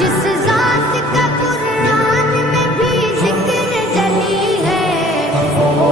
जिस जात का कुरान में भी जिक्र जली है, वो